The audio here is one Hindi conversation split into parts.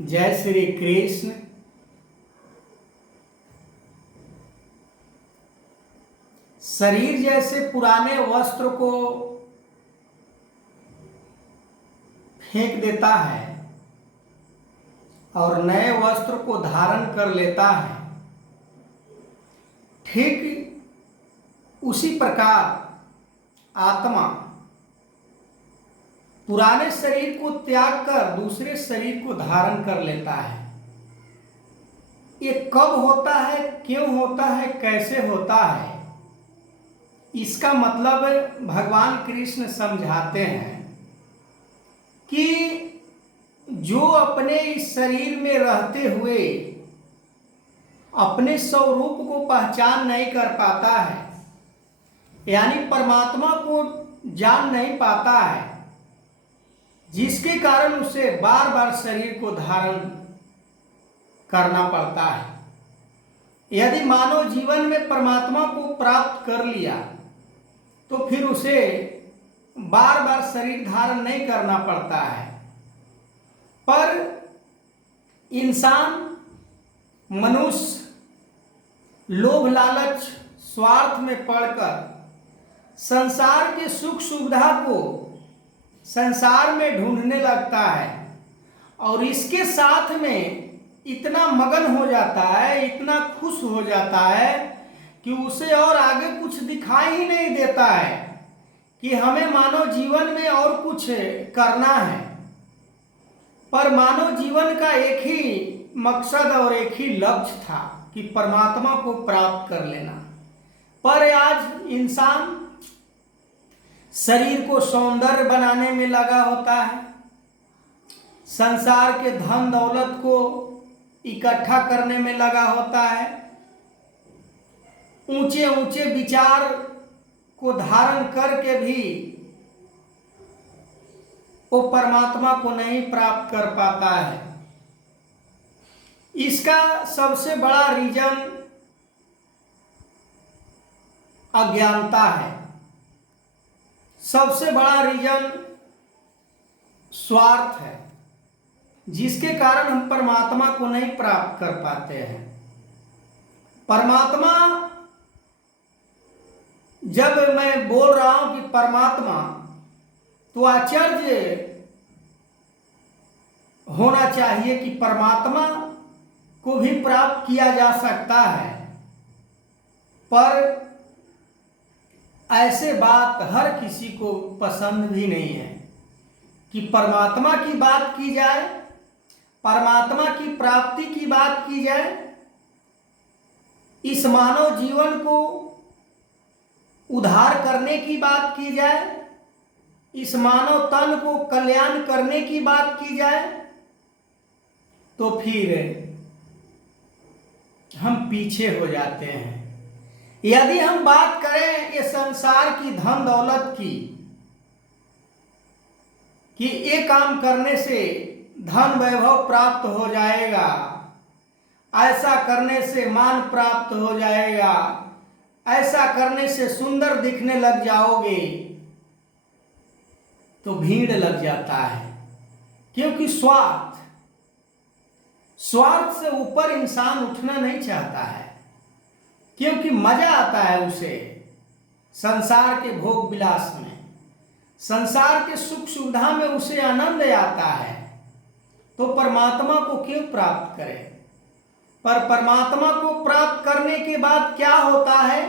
जय श्री कृष्ण। शरीर जैसे पुराने वस्त्र को फेंक देता है और नए वस्त्र को धारण कर लेता है, ठीक उसी प्रकार आत्मा पुराने शरीर को त्याग कर दूसरे शरीर को धारण कर लेता है। ये कब होता है, क्यों होता है, कैसे होता है, इसका मतलब भगवान कृष्ण समझाते हैं कि जो अपने इस शरीर में रहते हुए अपने स्वरूप को पहचान नहीं कर पाता है, यानी परमात्मा को जान नहीं पाता है, जिसके कारण उसे बार बार शरीर को धारण करना पड़ता है। यदि मानव जीवन में परमात्मा को प्राप्त कर लिया तो फिर उसे बार बार शरीर धारण नहीं करना पड़ता है। पर इंसान, मनुष्य लोभ लालच स्वार्थ में पड़कर संसार के सुख सुविधा को संसार में ढूंढने लगता है और इसके साथ में इतना मगन हो जाता है, इतना खुश हो जाता है कि उसे और आगे कुछ दिखाई ही नहीं देता है कि हमें मानव जीवन में और कुछ करना है। पर मानव जीवन का एक ही मकसद और एक ही लक्ष्य था कि परमात्मा को प्राप्त कर लेना। पर आज इंसान शरीर को सौंदर्य बनाने में लगा होता है, संसार के धन दौलत को इकट्ठा करने में लगा होता है, ऊंचे ऊंचे विचार को धारण करके भी वो परमात्मा को नहीं प्राप्त कर पाता है। इसका सबसे बड़ा रीजन अज्ञानता है, सबसे बड़ा रीजन स्वार्थ है, जिसके कारण हम परमात्मा को नहीं प्राप्त कर पाते हैं। परमात्मा, जब मैं बोल रहा हूं कि परमात्मा, तो आश्चर्य होना चाहिए कि परमात्मा को भी प्राप्त किया जा सकता है। पर ऐसे बात हर किसी को पसंद भी नहीं है कि परमात्मा की बात की जाए, परमात्मा की प्राप्ति की बात की जाए, इस मानव जीवन को उद्धार करने की बात की जाए, इस मानव तन को कल्याण करने की बात की जाए, तो फिर हम पीछे हो जाते हैं। यदि हम बात करें ये संसार की धन दौलत की कि ये काम करने से धन वैभव प्राप्त हो जाएगा, ऐसा करने से मान प्राप्त हो जाएगा, ऐसा करने से सुंदर दिखने लग जाओगे, तो भीड़ लग जाता है। क्योंकि स्वार्थ से ऊपर इंसान उठना नहीं चाहता है, क्योंकि मजा आता है उसे संसार के भोग विलास में, संसार के सुख सुविधा में उसे आनंद आता है। तो परमात्मा को क्यों प्राप्त करे? पर परमात्मा को प्राप्त करने के बाद क्या होता है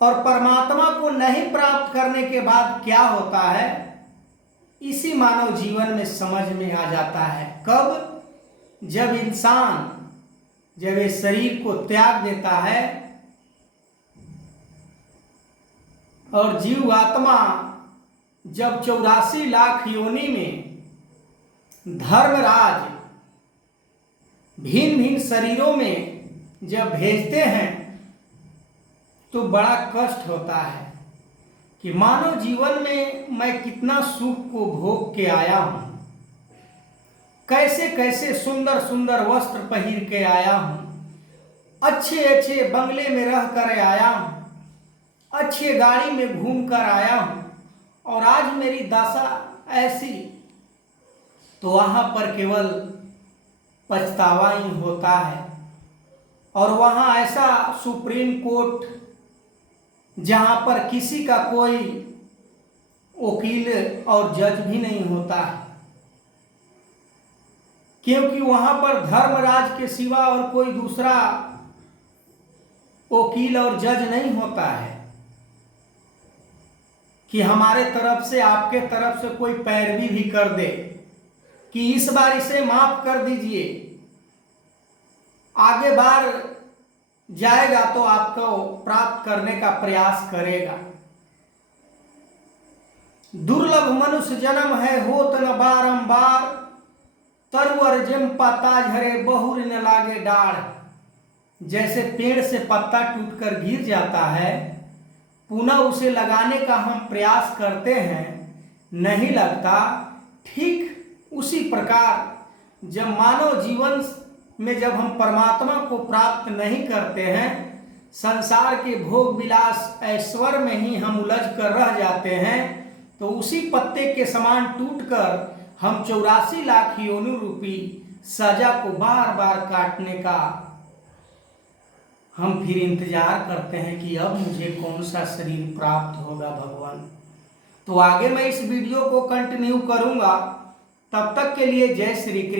और परमात्मा को नहीं प्राप्त करने के बाद क्या होता है, इसी मानव जीवन में समझ में आ जाता है। कब? जब इंसान जब ये शरीर को त्याग देता है और जीव आत्मा जब 84 लाख योनि में धर्मराज भिन्न भिन्न शरीरों में जब भेजते हैं तो बड़ा कष्ट होता है कि मानव जीवन में मैं कितना सुख को भोग के आया हूं, कैसे कैसे सुंदर सुंदर वस्त्र पहन के आया हूं, अच्छे अच्छे बंगले में रह कर आया हूं, अच्छे गाड़ी में घूम कर आया हूं, और आज मेरी दशा ऐसी तो वहाँ पर केवल पछतावा ही होता है। और वहाँ ऐसा सुप्रीम कोर्ट जहाँ पर किसी का कोई वकील और जज भी नहीं होता है, क्योंकि वहाँ पर धर्मराज के सिवा और कोई दूसरा वकील और जज नहीं होता है कि हमारे तरफ से आपके तरफ से कोई पैरवी भी कर दे कि इस बार इसे माफ कर दीजिए, आगे बार जाएगा तो आपको प्राप्त करने का प्रयास करेगा। दुर्लभ मनुष्य जन्म है होत न बारंबार, तरुअर जिम पत्ता झरे बहुर न लागे डाढ़। जैसे पेड़ से पत्ता टूटकर गिर जाता है, पुनः उसे लगाने का हम प्रयास करते हैं, नहीं लगता, ठीक उसी प्रकार जब मानव जीवन में जब हम परमात्मा को प्राप्त नहीं करते हैं, संसार के भोग विलास ऐश्वर्य में ही हम उलझ कर रह जाते हैं, तो उसी पत्ते के समान टूटकर हम 84 लाख योनि रूपी सजा को बार बार काटने का हम फिर इंतजार करते हैं कि अब मुझे कौन सा शरीर प्राप्त होगा भगवान। तो आगे मैं इस वीडियो को कंटिन्यू करूंगा, तब तक के लिए जय श्री कृष्ण।